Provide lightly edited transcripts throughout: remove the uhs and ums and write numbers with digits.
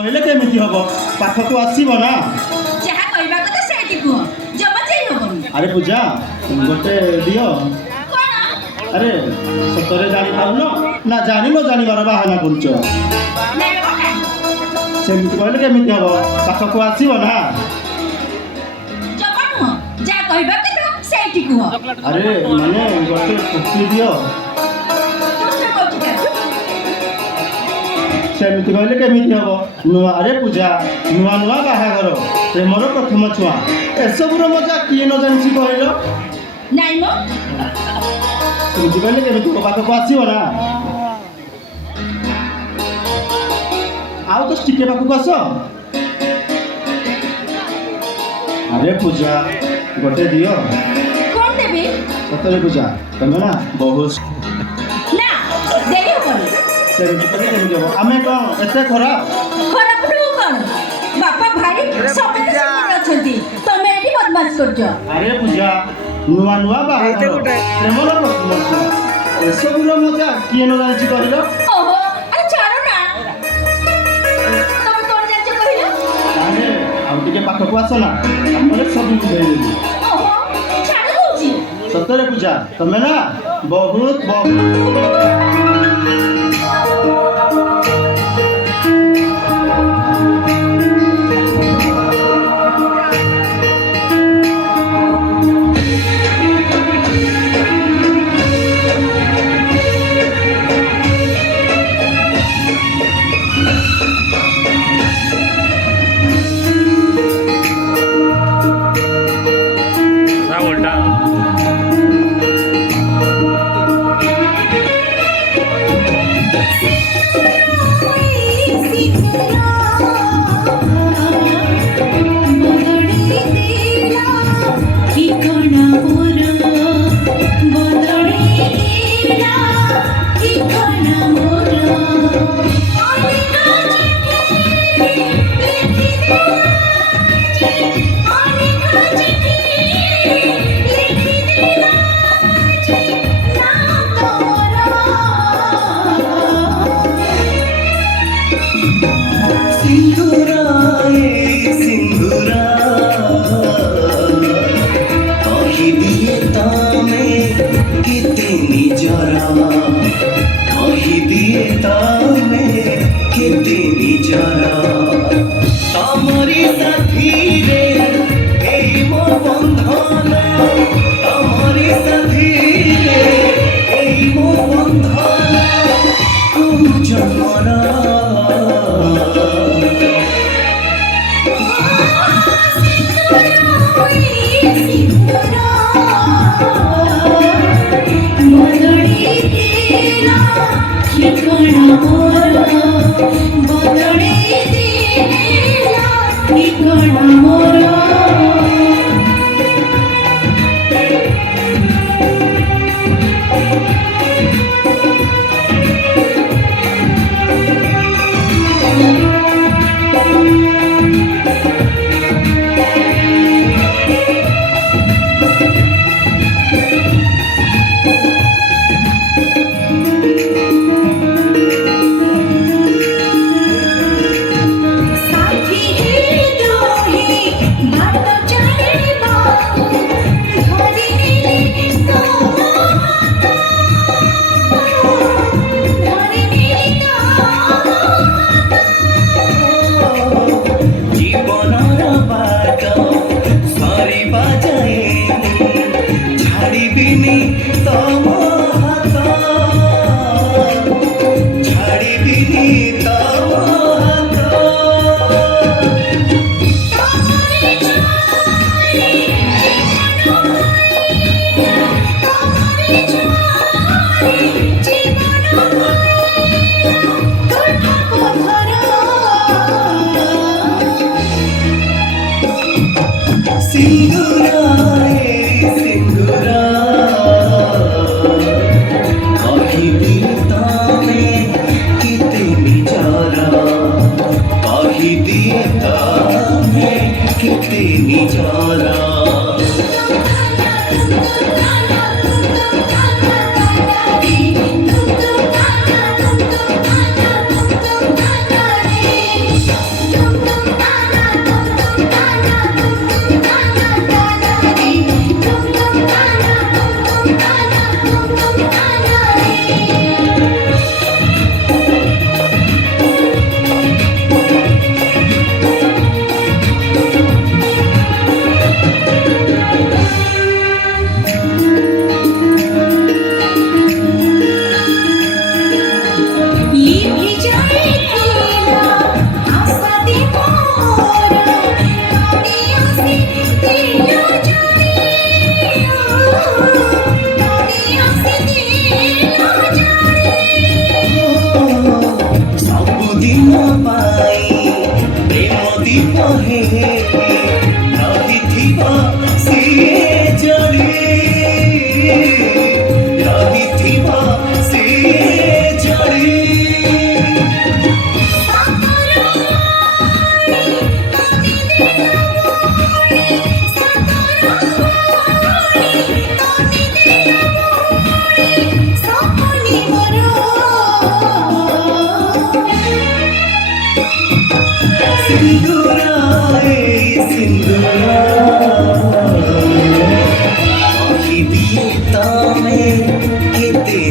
କହିଲେ କେମିତି ହବ ପାଖକୁ ଆସିବ ନା। ଯାହା କହିବା କଥା ସେଇଠି କୁହ, ଜମା ଯାଇ ହବନି। ଆରେ ପୂଜା ଗୋଟେ ଦିଅ। କଣ? ଆରେ ସତରେ ଜାଣିପାରୁନ ନା ଜାଣିନ ଜାଣିବାର ବାହାନା କରୁଛ। ନାଇଁ ବାବା ନାଇଁ। ସେମିତି କହିଲେ କେମିତି ହବ ପାଖକୁ ଆସିବ ନା। ଜମା ନୁହଁ, ଯାହା କହିବା କଥା ସେଇଠି କୁହ। ଆରେ ମାନେ ଗୋଟେ ଖୁସି ଦିଅ। ଦୁଷ୍ଟ କରୁଛୁ କାଜୁ। ସେମିତି କହିଲେ କେମିତି ହବ। ନୂଆ ଆରେ ପୂଜା ନୂଆ ନୂଆ ବାହାଘର ପ୍ରେମର ପ୍ରଥମ ଛୁଆ ଏସବୁର ମଜା କିଏ ନ ଜାଣିଛି କହିଲ। ନାଇଁ ମ, ସେମିତି କହିଲେ କେମିତି ହବ ପାଖକୁ ଆସିବ ନା। ଆଉ ତ ଟିକେ ପାଖକୁ ଆସ। ଆରେ ପୂଜା ଗୋଟେ ଦିଅ। କଣ ଦେବି? ସତରେ ପୂଜା ତମେ ନା ବହୁତ ନା, ଦେଇ ହବନି। ସେମିତି କହିଲେ କେମିତି ହବ। ଆମେ କଣ ଏତେ ଖରାପ। ଖରାପ ନୁହଁ କଣ? ବାପା ଭାଇ ସମସ୍ତେ ସୁନ୍ଦର ଅଛନ୍ତି, ତମେ ଏଠି ବଦମାସ କରୁଛ। ଆରେ ପୂଜା ନୂଆ ନୂଆ ବାହାଘର ପ୍ରେମର ପ୍ରଥମ ଛୁଆ ଏସବୁର ମଜା କିଏ ନ ଜାଣିଛି କହିଲ। ଓହୋ, ଆରେ ଛାଡ ନା। ତମେ କଣ ଜାଣିଛ କହିଲ? ତାହେଲେ ଆଉ ଟିକେ ପାଖକୁ ଆସ ନା ତାପରେ ସବୁ ବୁଝେଇଦେବି। ଓହୋ, ଛାଡ କହୁଛି। ସତରେ ପୂଜା ତମେ ନା ବହୁତ ବହୁତ तमरी साथीरे एई मो बंधन तमरी साथीरे एई मो बंधन तू जमरा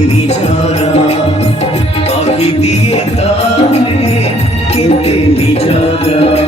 ନିଜର କହିଦିଏ ତମେ କେତେ ନିଜର